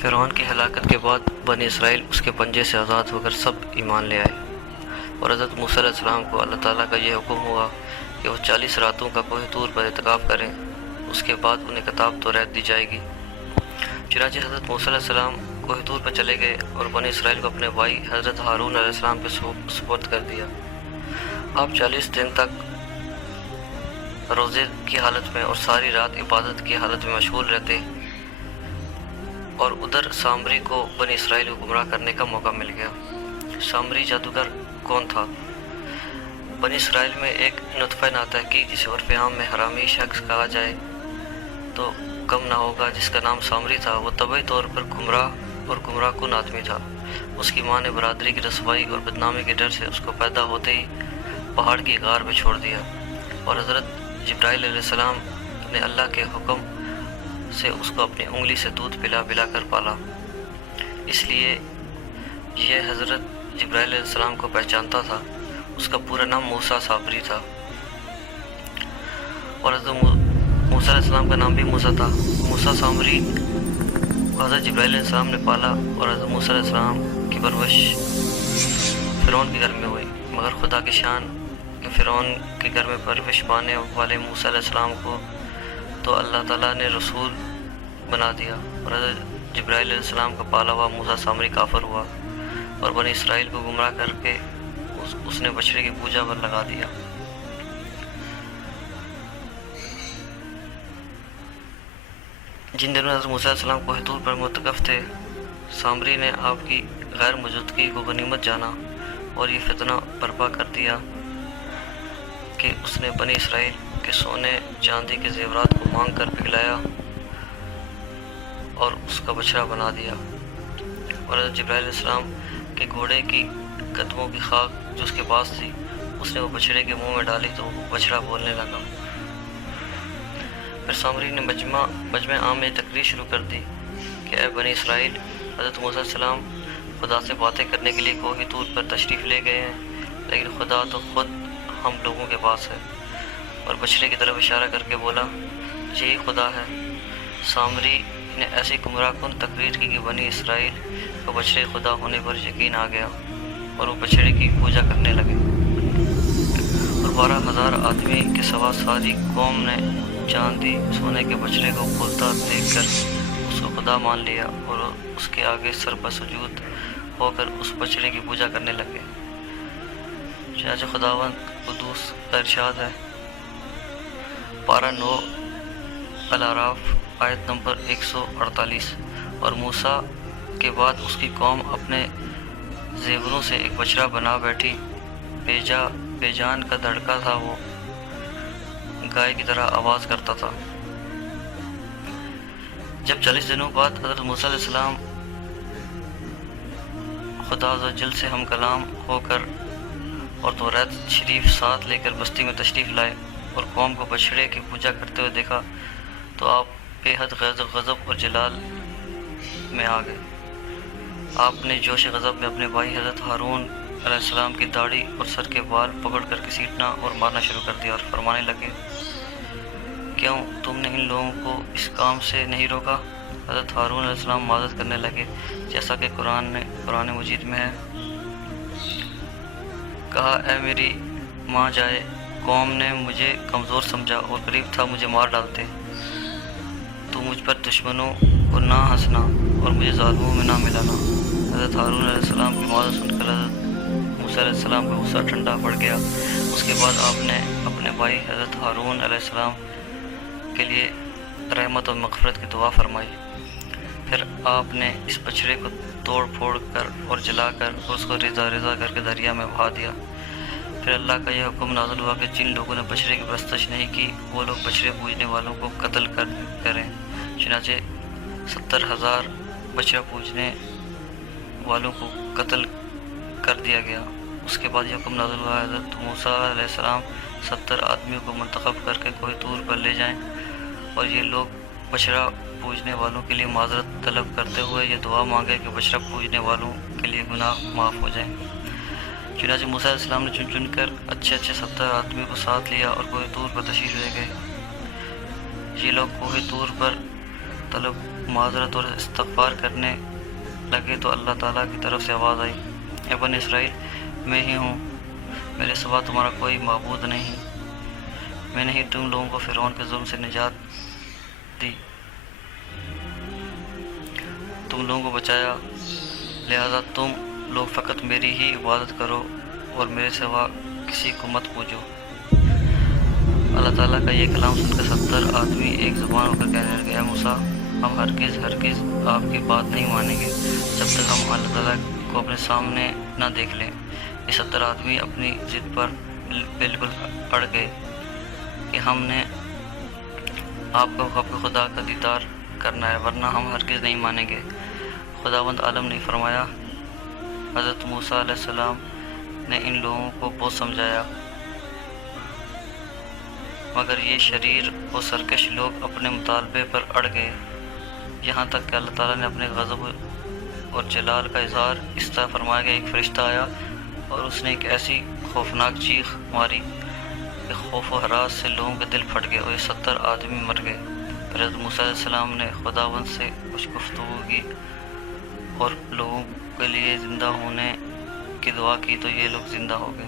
فرعون کی ہلاکت کے بعد بنی اسرائیل اس کے پنجے سے آزاد ہو کر سب ایمان لے آئے، اور حضرت موسیٰ علیہ السلام کو اللہ تعالیٰ کا یہ حکم ہوا کہ وہ 40 راتوں کا کوہ طور پر اعتکاف کریں، اس کے بعد انہیں کتاب توریت دی جائے گی۔ چنانچہ حضرت موسیٰ علیہ السلام کوہ طور پر چلے گئے اور بنی اسرائیل کو اپنے بھائی حضرت ہارون علیہ السلام کے سپرد کر دیا۔ آپ 40 دن تک روزے کی حالت میں اور ساری رات عبادت کی حالت میں مشغول رہتے، اور ادھر سامری کو بنی اسرائیل کو گمراہ کرنے کا موقع مل گیا۔ سامری جادوگر کون تھا؟ بنی اسرائیل میں ایک نطفہ ناتحقیق جسے عرف عام میں حرامی شخص کہا جائے تو کم نہ ہوگا، جس کا نام سامری تھا۔ وہ طبعی طور پر گمراہ کن آدمی تھا۔ اس کی ماں نے برادری کی رسوائی اور بدنامی کے ڈر سے اس کو پیدا ہوتے ہی پہاڑ کی غار میں چھوڑ دیا، اور حضرت جبرائیل علیہ السلام نے اللہ کے حکم سے اس کو اپنی انگلی سے دودھ پلا پلا کر پالا۔ اس لیے یہ حضرت جبرائیل علیہ السلام کو پہچانتا تھا۔ اس کا پورا نام موسیٰ صابری تھا، اور حضرت موسیٰ علیہ السلام کا نام بھی موسیٰ تھا۔ موسیٰ صامری کو حضرت جبرائیل علیہ السلام نے پالا، اور حضرت موسیٰ علیہ السلام کی پرورش فرعون کے گھر میں ہوئی، مگر خدا کی شان کہ فرعون کے گھر میں پرورش پانے والے موسیٰ علیہ السلام کو تو اللہ تعالیٰ نے رسول بنا دیا، اور حضرت جبرائیل علیہ السلام کا پالا ہوا موسیٰ صامری کافر ہوا، اور بنی اسرائیل کو گمراہ کر کے اس نے بچڑے کی پوجا پر لگا دیا۔ جن دنوں حضرت موسیٰ علیہ السلام کوہ طور پر معتکف تھے، سامری نے آپ کی غیر موجودگی کو غنیمت جانا اور یہ فتنہ برپا کر دیا کہ اس نے بنی اسرائیل کے سونے چاندی کے زیورات کو مانگ کر پگھلایا اور اس کا بچڑا بنا دیا، اور حضرت جبرائیل علیہ السلام کے گھوڑے کی قدموں کی خاک جو اس کے پاس تھی، اس نے وہ بچڑے کے منہ میں ڈالی تو وہ بچڑا بولنے لگا۔ پھر سامری نے مجمع عام میں تقریر شروع کر دی کہ اے بنی اسرائیل، حضرت موسیٰ علیہ السلام خدا سے باتیں کرنے کے لیے کوہ طور پر تشریف لے گئے ہیں، لیکن خدا تو خود ہم لوگوں کے پاس ہے، اور بچڑے کی طرف اشارہ کر کے بولا یہی خدا ہے۔ سامری نے ایسی گمراہ کن تقریر کی کہ بنی اسرائیل کو بچڑے خدا ہونے پر یقین آ گیا، اور وہ بچڑے کی پوجا کرنے لگے، اور 12,000 آدمی کے سوا ساری قوم نے چاندی سونے کے بچڑے کو کھولتا دیکھ کر اس کو خدا مان لیا، اور اس کے آگے سر پر سجود ہو کر اس بچڑے کی پوجا کرنے لگے۔ چنانچہ خداوند قدوس کا ارشاد ہے، پارہ 9 الاعراف آیت نمبر 148، اور موسیٰ کے بعد اس کی قوم اپنے زیوروں سے ایک بچڑا بنا بیٹھی، بے جان کا دھڑکا تھا، وہ گائے کی طرح آواز کرتا تھا۔ جب 40 دنوں بعد حضرت موسیٰ علیہ السلام خدا عز و جل سے ہم کلام ہو کر اور توریت شریف ساتھ لے کر بستی میں تشریف لائے اور قوم کو بچڑے کی پوجا کرتے ہوئے دیکھا تو آپ بے حد غضب اور جلال میں آ گئے۔ آپ نے جوش غضب میں اپنے بھائی حضرت ہارون علیہ السلام کی داڑھی اور سر کے بال پکڑ کر گھسیٹنا اور مارنا شروع کر دیا، اور فرمانے لگے کیوں تم نے ان لوگوں کو اس کام سے نہیں روکا؟ حضرت ہارون علیہ السلام معذرت کرنے لگے، جیسا کہ قرآن مجید میں ہے، کہا اے میری ماں جائے، قوم نے مجھے کمزور سمجھا اور قریب تھا مجھے مار ڈالتے، تو مجھ پر دشمنوں کو نہ ہنسنا اور مجھے ظالموں میں نہ ملانا۔ حضرت ہارون علیہ السلام کی معذرت سن کر حضرت موسیٰ علیہ السلام کا غصہ ٹھنڈا پڑ گیا۔ اس کے بعد آپ نے اپنے بھائی حضرت ہارون علیہ السلام کے لیے رحمت اور مغفرت کی دعا فرمائی۔ پھر آپ نے اس بچڑے کو توڑ پھوڑ کر اور جلا کر اس کو رضا کر کے دریا میں بہا دیا۔ پھر اللہ کا یہ حکم نازل ہوا کہ جن لوگوں نے بچڑے کی پرستش نہیں کی وہ لوگ بچڑے پوجنے والوں کو قتل کریں۔ چنانچہ 70,000 بچڑا پوجنے والوں کو قتل کر دیا گیا۔ اس کے بعد یہ حکم نازل ہوا حضرت موسیٰ علیہ السلام 70 آدمیوں کو منتخب کر کے کوہ طور پر لے جائیں، اور یہ لوگ بچڑا پوجنے والوں کے لیے معذرت طلب کرتے ہوئے یہ دعا مانگے کہ بچڑا پوجنے والوں کے لیے گناہ معاف ہو جائیں۔ چنانچہ موسیٰ علیہ السلام نے چن کر اچھے 70 آدمیوں کو ساتھ لیا اور کوہ طور پر تشریف لے گئے۔ یہ لوگ کوہ طور پر طلب معذرت اور استغفار کرنے لگے تو اللہ تعالیٰ کی طرف سے آواز آئی، اے بنی اسرائیل، میں ہی ہوں، میرے سوا تمہارا کوئی معبود نہیں، میں نے ہی تم لوگوں کو فرعون کے ظلم سے نجات دی، تم لوگوں کو بچایا، لہذا تم لوگ فقط میری ہی عبادت کرو اور میرے سوا کسی کو مت پوجو۔ اللہ تعالیٰ کا یہ کلام سن کر 70 آدمی ایک زبان ہو کر کہنے لگے، اے موسیٰ، ہم ہرگز آپ کی بات نہیں مانیں گے جب تک ہم اللہ تعالیٰ کو اپنے سامنے نہ دیکھ لیں۔ یہ 70 آدمی اپنی ضد پر بالکل اڑ گئے کہ ہم نے آپ کو اپنے خدا کا دیدار کرنا ہے، ورنہ ہم ہرگز نہیں مانیں گے۔ خداوند عالم نے فرمایا، حضرت موسیٰ علیہ السلام نے ان لوگوں کو بہت سمجھایا، مگر یہ شریر و سرکش لوگ اپنے مطالبے پر اڑ گئے، یہاں تک کہ اللہ تعالیٰ نے اپنے غضب اور جلال کا اظہار اس طرح فرمایا کہ ایک فرشتہ آیا اور اس نے ایک ایسی خوفناک چیخ ماری کہ خوف و ہراس سے لوگوں کے دل پھٹ گئے اور یہ 70 آدمی مر گئے۔ پھر حضرت موسیٰ علیہ السلام نے خداوند سے کچھ گفتگو کی اور لوگوں کے لیے زندہ ہونے کی دعا کی تو یہ لوگ زندہ ہو گئے۔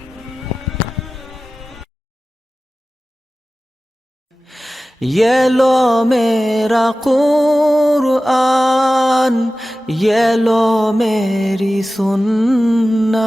یہ لو میرا قرآن، یہ لو میری سنت،